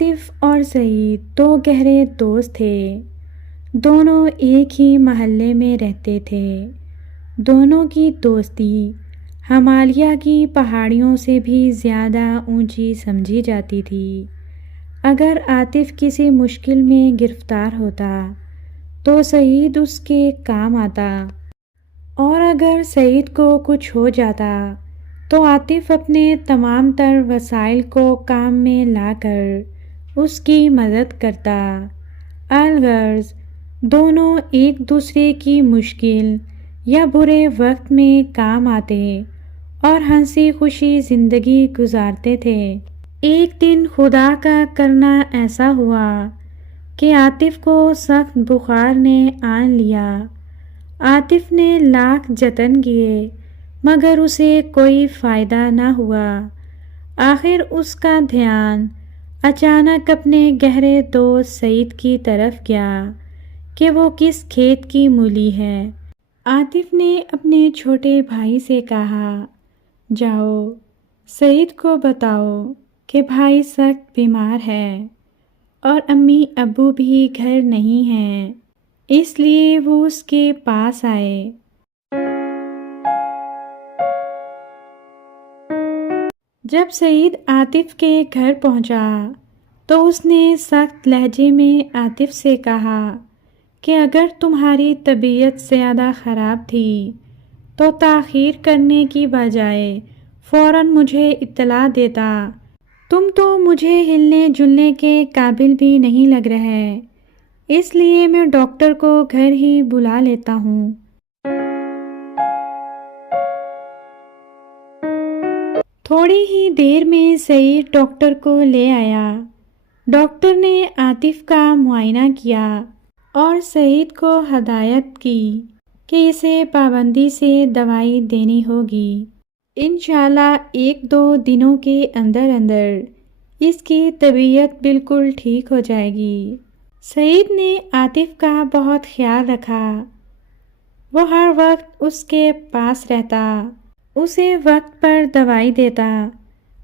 عاطف اور سعید دو گہرے دوست تھے۔ دونوں ایک ہی محلے میں رہتے تھے۔ دونوں کی دوستی ہمالیہ کی پہاڑیوں سے بھی زیادہ اونچی سمجھی جاتی تھی۔ اگر عاطف کسی مشکل میں گرفتار ہوتا تو سعید اس کے کام آتا، اور اگر سعید کو کچھ ہو جاتا تو عاطف اپنے تمام تر وسائل کو کام میں لا کر اس کی مدد کرتا۔ الغرض دونوں ایک دوسرے کی مشکل یا برے وقت میں کام آتے اور ہنسی خوشی زندگی گزارتے تھے۔ ایک دن خدا کا کرنا ایسا ہوا کہ عاطف کو سخت بخار نے آن لیا۔ عاطف نے لاکھ جتن کیے مگر اسے کوئی فائدہ نہ ہوا۔ آخر اس کا دھیان اچانک اپنے گہرے دوست سعید کی طرف گیا کہ وہ کس کھیت کی مولی ہے۔ عاطف نے اپنے چھوٹے بھائی سے کہا، جاؤ سعید کو بتاؤ کہ بھائی سخت بیمار ہے اور امی ابو بھی گھر نہیں ہیں، اس لیے وہ اس کے پاس آئے۔ جب سعید عاطف کے گھر پہنچا تو اس نے سخت لہجے میں عاطف سے کہا کہ اگر تمہاری طبیعت زیادہ خراب تھی تو تاخیر کرنے کی بجائے فوراً مجھے اطلاع دیتا۔ تم تو مجھے ہلنے جلنے کے قابل بھی نہیں لگ رہے، اس لیے میں ڈاکٹر کو گھر ہی بلا لیتا ہوں۔ تھوڑی ہی دیر میں سعید ڈاکٹر کو لے آیا۔ ڈاکٹر نے عاطف کا معائنہ کیا اور سعید کو ہدایت کی کہ اسے پابندی سے دوائی دینی ہوگی۔ انشاءاللہ 1-2 دنوں کے اندر اندر اس کی طبیعت بالکل ٹھیک ہو جائے گی۔ سعید نے عاطف کا بہت خیال رکھا۔ وہ ہر وقت اس کے پاس رہتا، اسے وقت پر دوائی دیتا،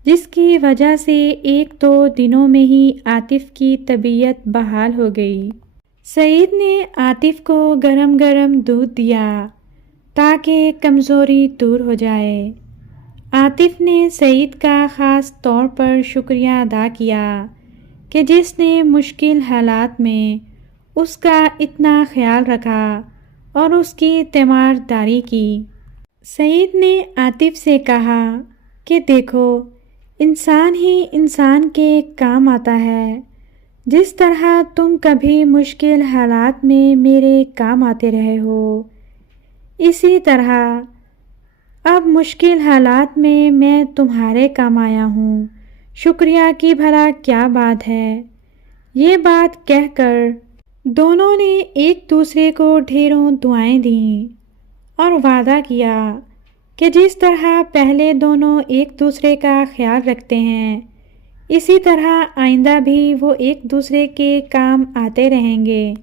جس کی وجہ سے 1-2 دنوں میں ہی عاطف کی طبیعت بحال ہو گئی۔ سعید نے عاطف کو گرم گرم دودھ دیا تاکہ کمزوری دور ہو جائے۔ عاطف نے سعید کا خاص طور پر شکریہ ادا کیا کہ جس نے مشکل حالات میں اس کا اتنا خیال رکھا اور اس کی تیمارداری کی۔ سعید نے عاطف سے کہا کہ دیکھو، انسان ہی انسان کے کام آتا ہے، جس طرح تم کبھی مشکل حالات میں میرے کام آتے رہے ہو، اسی طرح اب مشکل حالات میں میں تمہارے کام آیا ہوں۔ شکریہ کی بھلا کیا بات ہے۔ یہ بات کہہ کر دونوں نے ایک دوسرے کو ڈھیروں دعائیں دیں اور وعدہ کیا کہ جس طرح پہلے دونوں ایک دوسرے کا خیال رکھتے ہیں، اسی طرح آئندہ بھی وہ ایک دوسرے کے کام آتے رہیں گے۔